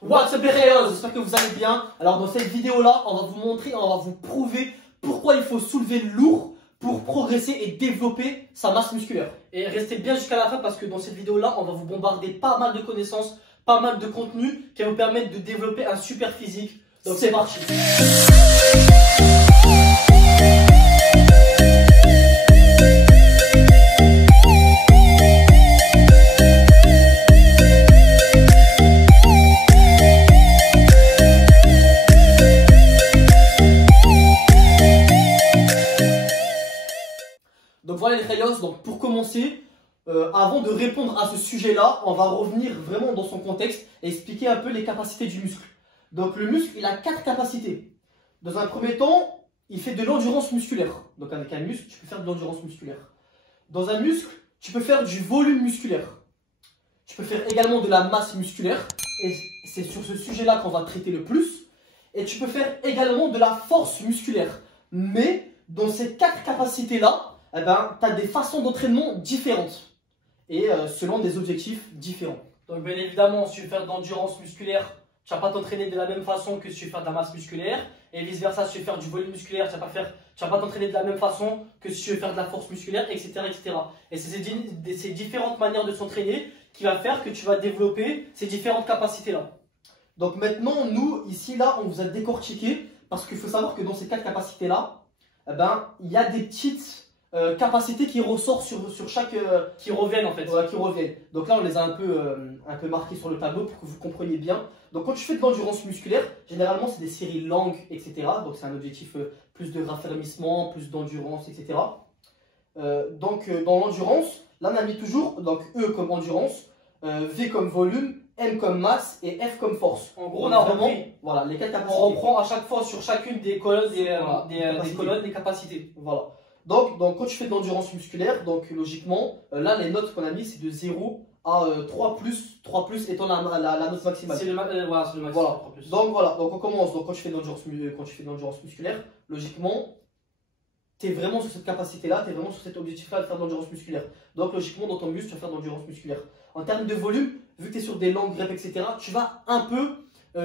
What's up les rayos, j'espère que vous allez bien. Alors dans cette vidéo là, on va vous montrer, on va vous prouver pourquoi il faut soulever lourd pour progresser et développer sa masse musculaire. Et restez bien jusqu'à la fin parce que dans cette vidéo là, on va vous bombarder pas mal de connaissances, pas mal de contenu qui va vous permettre de développer un super physique. Donc c'est parti. Donc voilà les rayos, donc pour commencer, avant de répondre à ce sujet-là, on va revenir vraiment dans son contexte et expliquer un peu les capacités du muscle. Donc le muscle, il a 4 capacités. Dans un premier temps, il fait de l'endurance musculaire. Donc avec un muscle, tu peux faire de l'endurance musculaire. Dans un muscle, tu peux faire du volume musculaire. Tu peux faire également de la masse musculaire. Et c'est sur ce sujet-là qu'on va traiter le plus. Et tu peux faire également de la force musculaire. Mais dans ces 4 capacités-là, eh ben, tu as des façons d'entraînement différentes et selon des objectifs différents. Donc bien évidemment, si tu veux faire de l'endurance musculaire, tu ne vas pas t'entraîner de la même façon que si tu veux faire de la masse musculaire. Et vice versa, si tu veux faire du volume musculaire, tu ne vas pas t'entraîner de la même façon que si tu veux faire de la force musculaire, etc. etc. Et c'est ces différentes manières de s'entraîner qui va faire que tu vas développer ces différentes capacités-là. Donc maintenant, nous, ici, là, on vous a décortiqué parce qu'il faut savoir que dans ces 4 capacités-là, eh ben, il y a des petites capacités qui ressortent sur chaque... qui reviennent en fait. Voilà, qui reviennent. Donc là, on les a un peu marqués sur le tableau pour que vous compreniez bien. Donc quand tu fais de l'endurance musculaire, généralement, c'est des séries longues, etc. Donc c'est un objectif plus de raffermissement, plus d'endurance, etc. Dans l'endurance, là, on a mis toujours donc, E comme endurance, V comme volume, M comme masse et F comme force. En gros, on a vraiment voilà, les 4 capacités. On reprend à chaque fois sur chacune des colonnes des capacités. Voilà. Donc, quand tu fais de l'endurance musculaire, donc logiquement, là les notes qu'on a mis c'est de 0 à 3 plus étant la note maximale. C'est le maximum. Voilà. Donc voilà, donc on commence. Donc quand tu fais de l'endurance musculaire, logiquement, tu es vraiment sur cette capacité-là, tu es vraiment sur cet objectif-là de faire de l'endurance musculaire. Donc logiquement, dans ton muscle, tu vas faire de l'endurance musculaire. En termes de volume, vu que tu es sur des longues reps, etc., tu vas un peu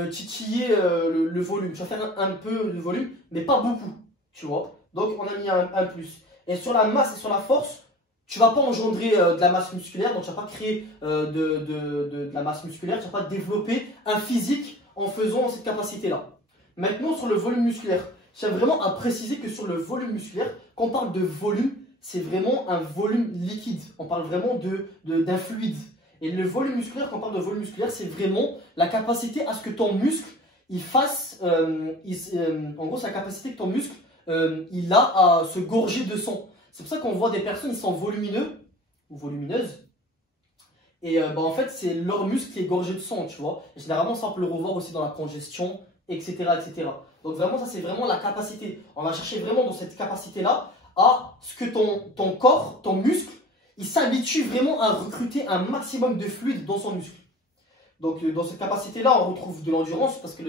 titiller le volume. Tu vas faire un peu de volume, mais pas beaucoup, tu vois. Donc on a mis un plus. Et sur la masse et sur la force, tu ne vas pas engendrer de la masse musculaire, donc tu ne vas pas créer de la masse musculaire, tu ne vas pas développer un physique en faisant cette capacité-là. Maintenant sur le volume musculaire, je tiens vraiment à préciser que sur le volume musculaire, quand on parle de volume, c'est vraiment un volume liquide. On parle vraiment d'un fluide. Et le volume musculaire, quand on parle de volume musculaire, c'est vraiment la capacité à ce que ton muscle, il fasse, en gros c'est la capacité que ton muscle, il a à se gorger de sang. C'est pour ça qu'on voit des personnes, ils sont volumineux ou volumineuses. Et en fait, c'est leur muscle qui est gorgé de sang, tu vois. Et généralement, ça on peut le revoir aussi dans la congestion, etc. etc. Donc vraiment, ça c'est vraiment la capacité. On va chercher vraiment dans cette capacité-là à ce que ton corps, ton muscle, il s'habitue vraiment à recruter un maximum de fluide dans son muscle. Donc dans cette capacité-là, on retrouve de l'endurance parce que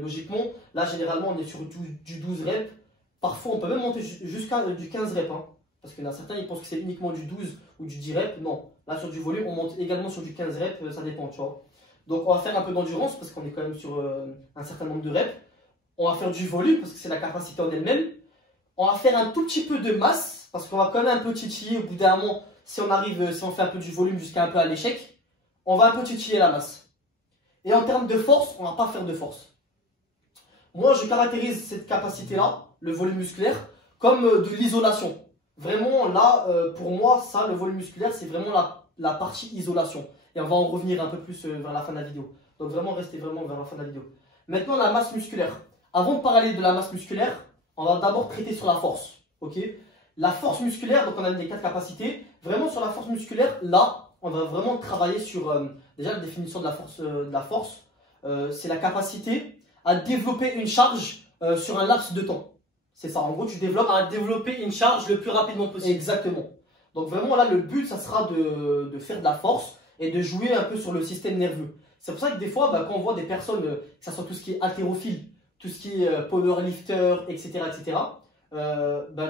logiquement, là généralement, on est sur du 12 reps. Parfois, on peut même monter jusqu'à du 15 reps. Hein, parce qu'il y en a certains, ils pensent que c'est uniquement du 12 ou du 10 reps. Non, là sur du volume, on monte également sur du 15 reps, ça dépend, tu vois. Donc on va faire un peu d'endurance parce qu'on est quand même sur un certain nombre de reps. On va faire du volume parce que c'est la capacité en elle-même. On va faire un tout petit peu de masse parce qu'on va quand même un peu titiller au bout d'un moment. Si on fait un peu du volume jusqu'à un peu à l'échec, on va un peu titiller la masse. Et en termes de force, on ne va pas faire de force. Moi, je caractérise cette capacité-là, le volume musculaire, comme de l'isolation. Vraiment, là, pour moi, ça, le volume musculaire, c'est vraiment la partie isolation. Et on va en revenir un peu plus vers la fin de la vidéo. Donc vraiment, restez vraiment vers la fin de la vidéo. Maintenant, la masse musculaire. Avant de parler de la masse musculaire, on va d'abord traiter sur la force. Okay, la force musculaire, donc on a les 4 capacités. Vraiment, sur la force musculaire, là, on va vraiment travailler sur déjà la définition de la force. C'est la capacité à développer une charge sur un laps de temps. C'est ça, en gros, tu développes à développer une charge le plus rapidement possible. Exactement. Donc vraiment, là, le but, ça sera de faire de la force et de jouer un peu sur le système nerveux. C'est pour ça que des fois, quand on voit des personnes, que ce soit tout ce qui est haltérophile, tout ce qui est powerlifter, etc.,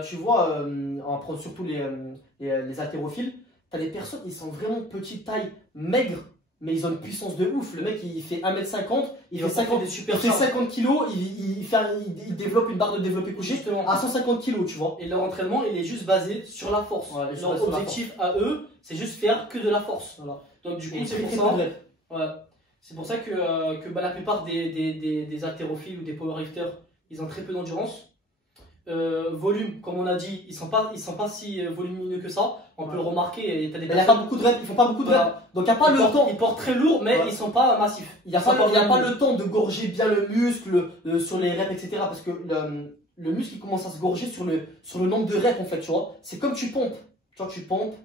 tu vois, on prend surtout les haltérophiles, tu as des personnes, ils sont vraiment petite taille, maigres, mais ils ont une puissance de ouf. Le mec, il fait 1m50, il fait 50 kg, il développe une barre de développé couché justement à 150 kg, tu vois. Et leur entraînement, il est juste basé sur la force. Ouais, leur objectif à eux, c'est juste faire que de la force. Voilà. Donc du coup, c'est pour ça. Ouais. C'est pour ça que la plupart des haltérophiles ou des powerlifters, ils ont très peu d'endurance. Volume, comme on a dit, ils sont pas si volumineux que ça. On peut le remarquer. Il n'y a pas beaucoup de reps, ils font pas beaucoup de reps. Donc il n'y a pas le temps. Ils portent très lourd, mais ils sont pas massifs. Il n'y a pas le temps de gorger bien le muscle sur les reps, etc. Parce que le muscle il commence à se gorger sur le nombre de reps en fait, tu vois. C'est comme tu pompes. Tu vois, tu pompes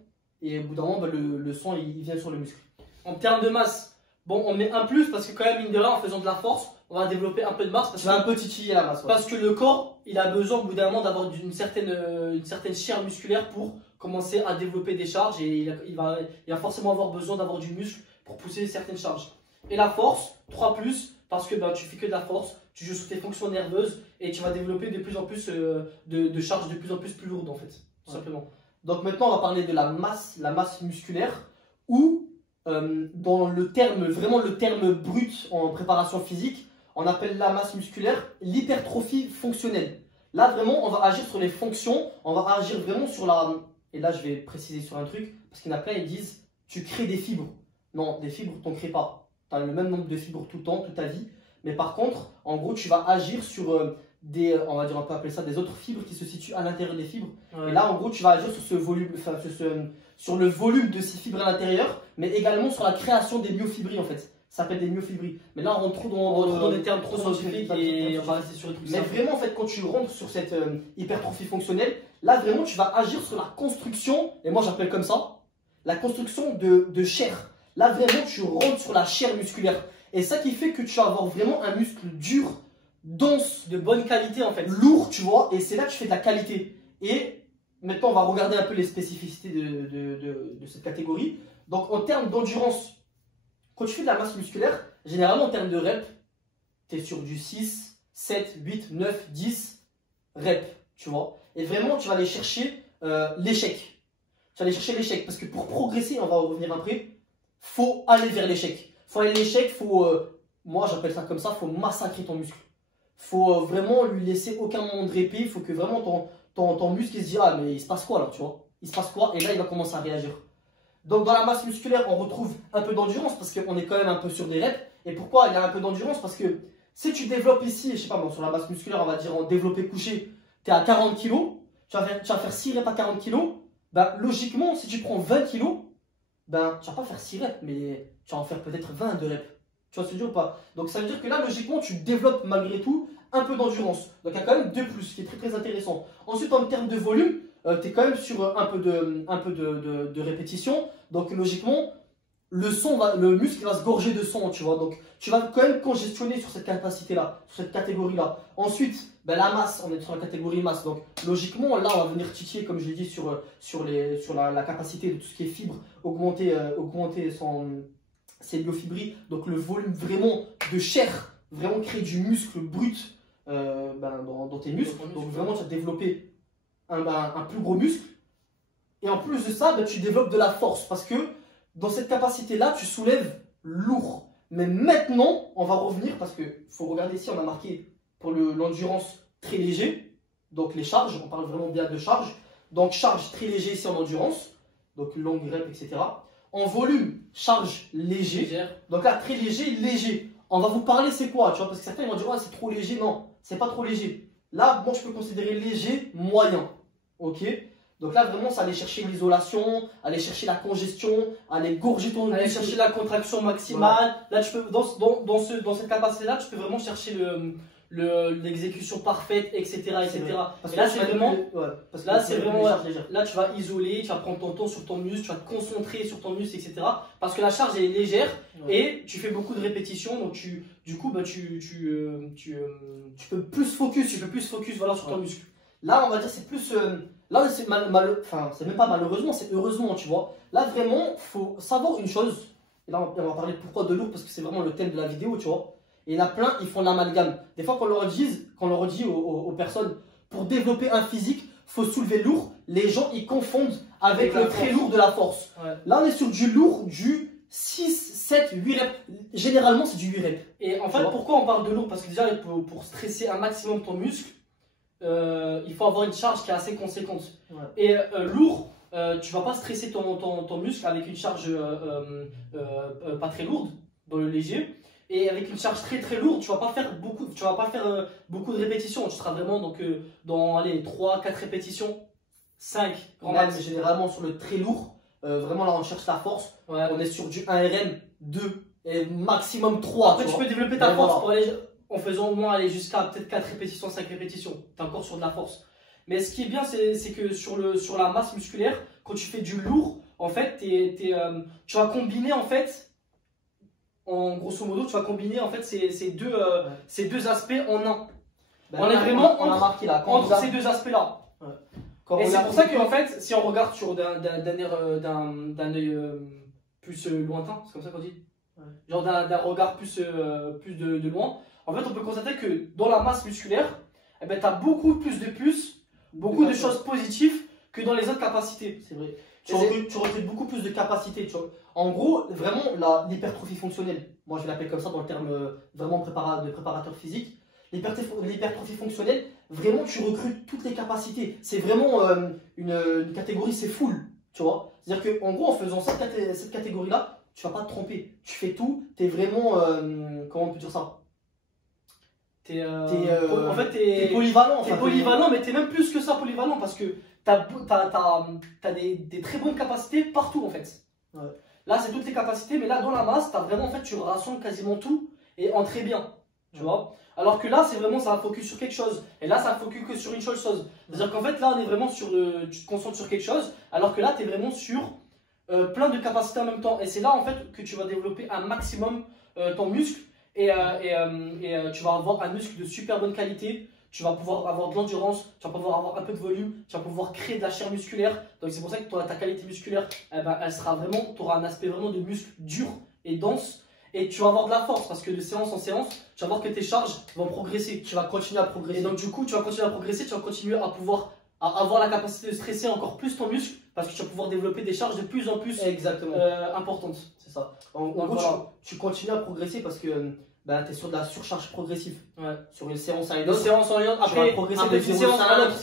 et au bout d'un moment, bah, le sang il vient sur le muscle. En termes de masse, bon, on met un plus parce que quand même, mine de rien, en faisant de la force, on va développer un peu de masse. Tu vas un peu titiller la masse. Ouais. Parce que le corps, il a besoin au bout d'un moment d'avoir une certaine chair musculaire pour commencer à développer des charges et il va forcément avoir besoin d'avoir du muscle pour pousser certaines charges. Et la force, 3+, parce que tu fais que de la force, tu joues sur tes fonctions nerveuses et tu vas développer de plus en plus de charges de plus en plus lourdes en fait, tout simplement. Donc maintenant, on va parler de la masse musculaire ou dans le terme brut en préparation physique, on appelle la masse musculaire l'hypertrophie fonctionnelle. Là, vraiment, on va agir sur les fonctions, on va agir vraiment sur la... Et là, je vais préciser sur un truc, parce qu'il y en a plein, ils disent, tu crées des fibres. Non, des fibres, tu n'en crées pas. Tu as le même nombre de fibres tout le temps, toute ta vie. Mais par contre, en gros, tu vas agir sur on peut appeler ça des autres fibres qui se situent à l'intérieur des fibres. Ouais. Et là, en gros, tu vas agir sur ce volume, sur le volume de ces fibres à l'intérieur, mais également sur la création des myofibrilles en fait. Ça s'appelle des myofibrilles. Mais là, on rentre trop dans des termes trop scientifiques et on va rester sur les trucs. Mais vraiment, en fait, quand tu rentres sur cette hypertrophie fonctionnelle, là, vraiment, tu vas agir sur la construction, et moi j'appelle comme ça, la construction de chair. Là, vraiment, tu rentres sur la chair musculaire. Et ça qui fait que tu vas avoir vraiment un muscle dur, dense, de bonne qualité en fait. Lourd, tu vois, et c'est là que tu fais de la qualité. Et maintenant, on va regarder un peu les spécificités de cette catégorie. Donc, en termes d'endurance, quand tu fais de la masse musculaire, généralement en termes de reps, tu es sur du 6, 7, 8, 9, 10 reps, tu vois. Et vraiment, tu vas aller chercher l'échec. Tu vas aller chercher l'échec parce que pour progresser, on va en revenir après, faut aller vers l'échec. Faut aller vers l'échec, moi j'appelle ça comme ça, faut massacrer ton muscle. Faut vraiment lui laisser aucun moment de répit. Il faut que vraiment ton muscle il se dise ah mais il se passe quoi là, tu vois. Il se passe quoi et là il va commencer à réagir. Donc dans la masse musculaire, on retrouve un peu d'endurance parce qu'on est quand même un peu sur des reps. Et pourquoi il y a un peu d'endurance? Parce que si tu développes ici, je sais pas, bon, sur la masse musculaire, on va dire en développé couché, tu es à 40 kg, tu vas faire 6 reps à 40 kg, ben, logiquement, si tu prends 20 kg, ben, tu vas pas faire 6 reps, mais tu vas en faire peut-être 20 de reps. Tu vois ce que je veux dire ou pas? Donc ça veut dire que là, logiquement, tu développes malgré tout un peu d'endurance. Donc il y a quand même 2+, ce qui est très très intéressant. Ensuite, en termes de volume, tu es quand même sur un peu de répétition. Donc logiquement, le muscle va se gorger de son, tu vois. Donc tu vas quand même congestionner sur cette capacité-là, sur cette catégorie-là. Ensuite, ben, la masse, on est sur la catégorie masse. Donc logiquement, là, on va venir titiller, comme je l'ai dit, sur la capacité de tout ce qui est fibre, augmenter ses myofibrilles. Donc le volume vraiment de chair, vraiment créer du muscle brut dans tes muscles. Donc vraiment, tu vas développer un plus gros muscle. Et en plus de ça, ben, tu développes de la force parce que dans cette capacité-là, tu soulèves lourd. Mais maintenant, on va revenir parce qu'il faut regarder ici, on a marqué pour l'endurance très léger. Donc les charges, on parle vraiment bien de charges. Donc charge très léger ici en endurance. Donc longue rep, etc. En volume, charge léger. Donc là, très léger, léger. On va vous parler, c'est quoi, tu vois, parce que certains vont dire, ah, c'est trop léger. Non, c'est pas trop léger. Là, moi, je peux considérer léger, moyen. Ok? Donc là, vraiment, c'est aller chercher l'isolation, aller chercher la congestion, aller gorger ton... Aller chercher la contraction maximale. Voilà. Là, tu peux, dans cette capacité-là, tu peux vraiment chercher l'exécution parfaite, etc. Parce que là, c'est vraiment... Là, tu vas isoler, tu vas prendre ton temps sur ton muscle, tu vas te concentrer sur ton muscle, etc. Parce que la charge, elle est légère et tu fais beaucoup de répétitions. Donc, du coup, bah, tu peux plus focus, voilà, sur ton muscle. Là, on va dire, c'est plus... Là, c'est c'est même pas malheureusement, c'est heureusement, tu vois. Là, vraiment, faut savoir une chose. Et là, on va parler pourquoi de lourd, parce que c'est vraiment le thème de la vidéo, tu vois. Et il y en a plein, ils font l'amalgame. Des fois, quand on leur dit aux personnes, pour développer un physique, faut soulever lourd, les gens, ils confondent avec le très lourd de la force. Ouais. Là, on est sur du lourd, du 6, 7, 8 reps. Généralement, c'est du 8 reps. Et en fait, pourquoi on parle de lourd? Parce que déjà, pour stresser un maximum ton muscle, il faut avoir une charge qui est assez conséquente. Ouais. Et lourd, tu vas pas stresser ton muscle avec une charge pas très lourde, dans le léger. Et avec une charge très lourde, tu vas pas faire beaucoup de répétitions. Tu seras vraiment donc, dans 3-4 répétitions, 5 grand max. Généralement sur le très lourd, vraiment là on cherche la force. Ouais. On est sur du 1 RM, 2 et maximum 3. Après tu peux développer ta force pour aller, en faisant au moins aller jusqu'à peut-être 4 répétitions, 5 répétitions. Tu es encore sur de la force. Mais ce qui est bien, c'est que sur la masse musculaire, quand tu fais du lourd, en fait, tu vas combiner en fait. En grosso modo, tu vas combiner en fait ces deux aspects en un. Ben on est vraiment entre ces deux aspects-là. Ouais. Et c'est pour ça qu'en fait, si on regarde sur d'un œil plus lointain, c'est comme ça qu'on dit, ouais. Genre d'un regard plus de loin, en fait, on peut constater que dans la masse musculaire, eh ben, tu as beaucoup de choses positives que dans les autres capacités. C'est vrai. Tu recrutes beaucoup plus de capacités. En gros, vraiment, l'hypertrophie fonctionnelle, moi je l'appelle comme ça dans le terme vraiment de préparateur physique, l'hypertrophie fonctionnelle, vraiment tu recrutes toutes les capacités. C'est vraiment une catégorie, c'est full, tu vois. C'est-à-dire qu'en gros, en faisant cette catégorie-là, tu vas pas te tromper. Tu fais tout, tu es vraiment, comment on peut dire ça? En fait, t'es polyvalent. T'es polyvalent, mais t'es même plus que ça polyvalent parce que t'as des très bonnes capacités partout en fait. Ouais. Là, c'est toutes tes capacités, mais là, dans la masse, en fait, tu rassembles quasiment tout et en très bien. Tu vois. Alors que là, c'est vraiment, ça va focus sur quelque chose. Et là, ça va focus que sur une seule chose. C'est-à-dire qu'en fait, là, on est vraiment sur tu te concentres sur quelque chose, alors que là, tu es vraiment sur plein de capacités en même temps. Et c'est là, en fait, que tu vas développer un maximum ton muscle. Et tu vas avoir un muscle de super bonne qualité. Tu vas pouvoir avoir de l'endurance, tu vas pouvoir avoir un peu de volume, tu vas pouvoir créer de la chair musculaire. Donc c'est pour ça que ta qualité musculaire, elle sera vraiment, tu auras un aspect vraiment de muscle dur et dense. Et tu vas avoir de la force parce que de séance en séance, tu vas voir que tes charges vont progresser. Tu vas continuer à progresser. Et donc du coup, tu vas continuer à progresser, tu vas continuer à pouvoir avoir la capacité de stresser encore plus ton muscle parce que tu vas pouvoir développer des charges de plus en plus importantes. C'est ça. En gros, voilà. tu continues à progresser parce que tu es sur de la surcharge progressive. Ouais. Sur une séance à une autre. Après, d'une séance à l'autre,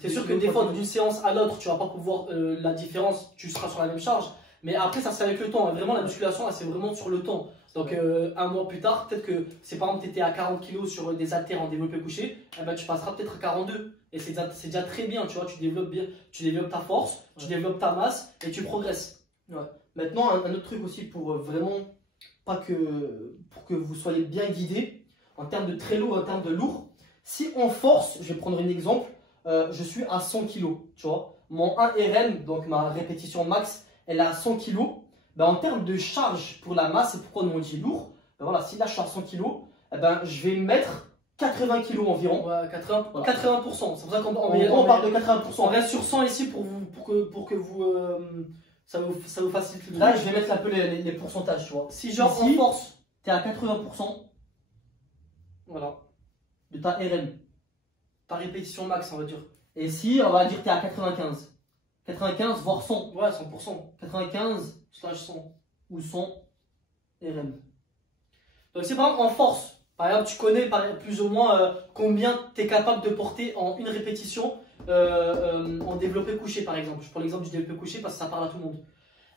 c'est sûr que des fois, d'une séance à l'autre, tu vas pas pouvoir la différence, tu seras sur la même charge. Mais après, ça c'est avec le temps. Vraiment, la musculation, c'est vraiment sur le temps. Donc, un mois plus tard, peut-être que si par exemple tu étais à 40 kg sur des haltères en développé couché, tu passeras peut-être à 42. Et c'est déjà très bien, tu vois. Tu développes ta force, tu développes ta masse et tu progresses. Ouais. Maintenant, un autre truc aussi pour vraiment. Pour que vous soyez bien guidé en termes de très lourd, en termes de lourd. Si on force, je vais prendre un exemple, je suis à 100 kg, tu vois. Mon 1 RM, donc ma répétition max, elle est à 100 kg. En termes de charge pour la masse, et pourquoi nous on dit lourd, voilà, si là je suis à 100 kg, je vais mettre 80 kg environ. Ouais, 80%. Voilà. 80%. C'est pour ça qu'on parle de 80%. On reste sur 100 ici pour que vous. Ça vous facilite le truc. Là, je vais mettre un peu les pourcentages, tu vois. Si genre ici, en force, tu es à 80%, voilà, de ta RM. Ta répétition max, on va dire. Et si, on va dire que tu es à 95. 95, voire 100. Ouais, 100%. 95, slash 100. Ou 100 RM. Donc, c'est par exemple en force. Par exemple, tu connais plus ou moins combien tu es capable de porter en une répétition. En développé couché par exemple. Je prends l'exemple du développé couché parce que ça parle à tout le monde.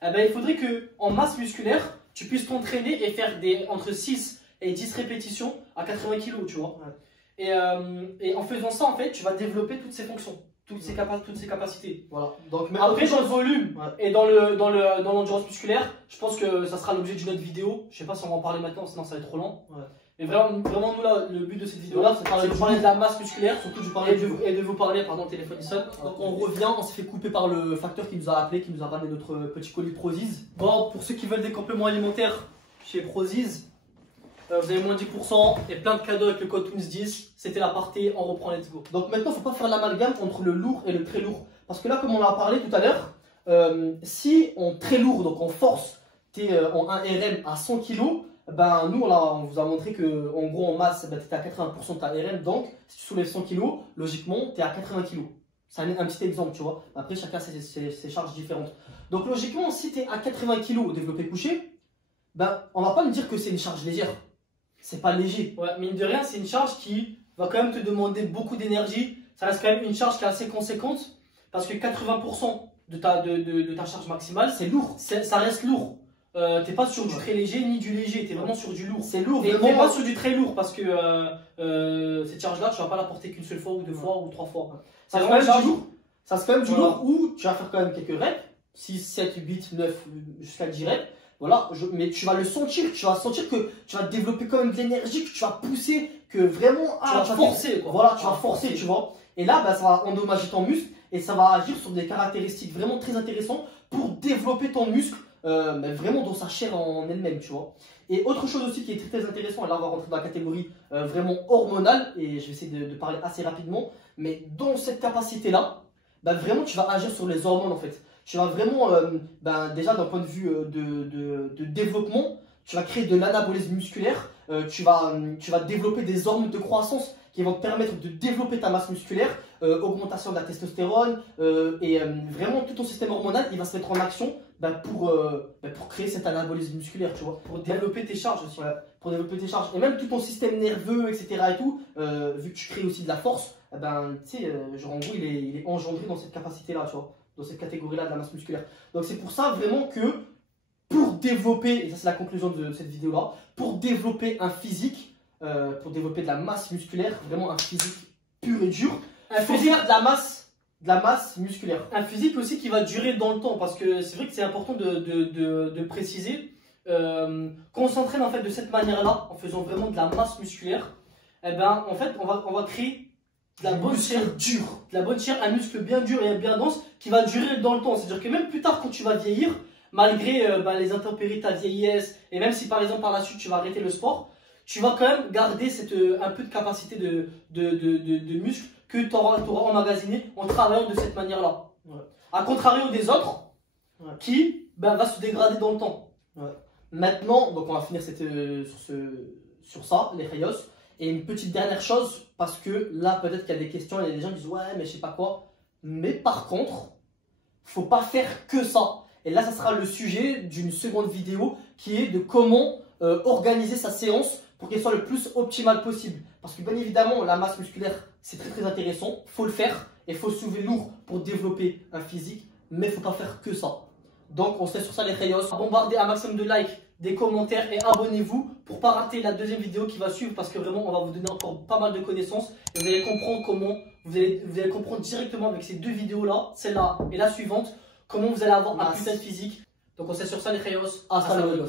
Il faudrait que en masse musculaire, tu puisses t'entraîner et faire entre 6 et 10 répétitions à 80 kg, tu vois. Ouais. Et en faisant ça, en fait, tu vas développer toutes ces fonctions, toutes ces capacités. Voilà. Donc, après, dans le volume et dans l'endurance musculaire, je pense que ça sera l'objet d'une autre vidéo. Je sais pas si on va en parler maintenant, sinon ça va être trop lent. Ouais. Mais vraiment, nous là, le but de cette vidéo là, c'est de parler de la masse musculaire, surtout de vous parler, pardon, téléphone sonne. Donc on revient, on se fait couper par le facteur qui nous a appelé, qui nous a ramené notre petit colis de Prozis. Bon, pour ceux qui veulent des compléments alimentaires chez Prozis, vous avez moins 10% et plein de cadeaux avec le code TOONS10. C'était l'aparté, on reprend let's go. Donc maintenant, il ne faut pas faire l'amalgame entre le lourd et le très lourd. Parce que là, comme on en a parlé tout à l'heure, si on très lourd, donc on force, tu es en 1 RM à 100 kg. Nous, on vous a montré que en gros en masse, tu es à 80% de ta RM, donc si tu soulèves 100 kg, logiquement, tu es à 80 kg. C'est un petit exemple, tu vois. Après, chacun ses charges différentes. Donc, logiquement, si tu es à 80 kg au développé couché, ben, on va pas me dire que c'est une charge légère. C'est pas léger. Ouais, mine de rien, c'est une charge qui va quand même te demander beaucoup d'énergie. Ça reste quand même une charge qui est assez conséquente. Parce que 80% de ta charge maximale, c'est lourd. Ça reste lourd. T'es pas sur du très léger ni du léger, t'es vraiment sur du lourd. C'est lourd. T'es pas sur du très lourd parce que cette charge-là, tu vas pas la porter qu'une seule fois ou deux fois ou trois fois. Ça se fait du lourd. Ça se fait même du lourd où tu vas faire quand même quelques reps, 6, 7, 8, 9, jusqu'à 10 reps. Voilà, mais tu vas le sentir, tu vas sentir que tu vas développer quand même de l'énergie, que tu vas pousser, que vraiment tu vas forcer. Quoi. Voilà, tu vas forcer, tu vois. Et là, bah, ça va endommager ton muscle et ça va agir sur des caractéristiques vraiment très intéressantes pour développer ton muscle. Vraiment dans sa chair en elle-même, tu vois. Et autre chose aussi qui est très intéressant, et là on va rentrer dans la catégorie vraiment hormonale, et je vais essayer de parler assez rapidement, mais dans cette capacité-là, vraiment tu vas agir sur les hormones en fait. Tu vas vraiment, déjà d'un point de vue de développement, tu vas créer de l'anabolisme musculaire, tu vas développer des hormones de croissance qui vont te permettre de développer ta masse musculaire, augmentation de la testostérone, et vraiment tout ton système hormonal il va se mettre en action pour créer cet anabolisme musculaire, tu vois. Pour développer tes charges aussi. Ouais, pour développer tes charges. Et même tout ton système nerveux, etc. et tout, vu que tu crées aussi de la force, tu sais, genre en gros il est engendré dans cette capacité-là, tu vois, dans cette catégorie-là de la masse musculaire. Donc c'est pour ça vraiment que pour développer, et ça c'est la conclusion de cette vidéo-là, pour développer un physique, pour développer de la masse musculaire, vraiment un physique pur et dur, il faut faire de la masse musculaire. Un physique aussi qui va durer dans le temps, parce que c'est vrai que c'est important de préciser. Qu'on s'entraîne en fait de cette manière-là, en faisant vraiment de la masse musculaire, et en fait on va créer de la bonne chair dure, un muscle bien dur et bien dense qui va durer dans le temps. C'est-à-dire que même plus tard quand tu vas vieillir, malgré les intempéries de ta vieillesse, et même si par exemple par la suite tu vas arrêter le sport, tu vas quand même garder un peu de capacité de muscle que tu auras emmagasiné en travaillant de cette manière-là. Ouais. A contrario des autres, qui va se dégrader dans le temps. Ouais. Maintenant, donc on va finir sur ça, les rayos. Et une petite dernière chose, parce que là peut-être qu'il y a des questions, il y a des gens qui disent ouais mais je sais pas quoi. Mais par contre, faut pas faire que ça. Et là ça sera le sujet d'une seconde vidéo qui est de comment organiser sa séance pour qu'elle soit le plus optimale possible. Parce que bien évidemment la masse musculaire c'est très intéressant, faut le faire et faut soulever lourd pour développer un physique, mais faut pas faire que ça. Donc on se laisse sur ça les rayos, bombardez un maximum de likes, des commentaires et abonnez-vous pour pas rater la deuxième vidéo qui va suivre, parce que vraiment on va vous donner encore pas mal de connaissances et vous allez comprendre comment, vous allez comprendre directement avec ces deux vidéos là, celle-là et la suivante, comment vous allez avoir un putain de physique. Donc on se laisse sur ça les rayos, hasta luego.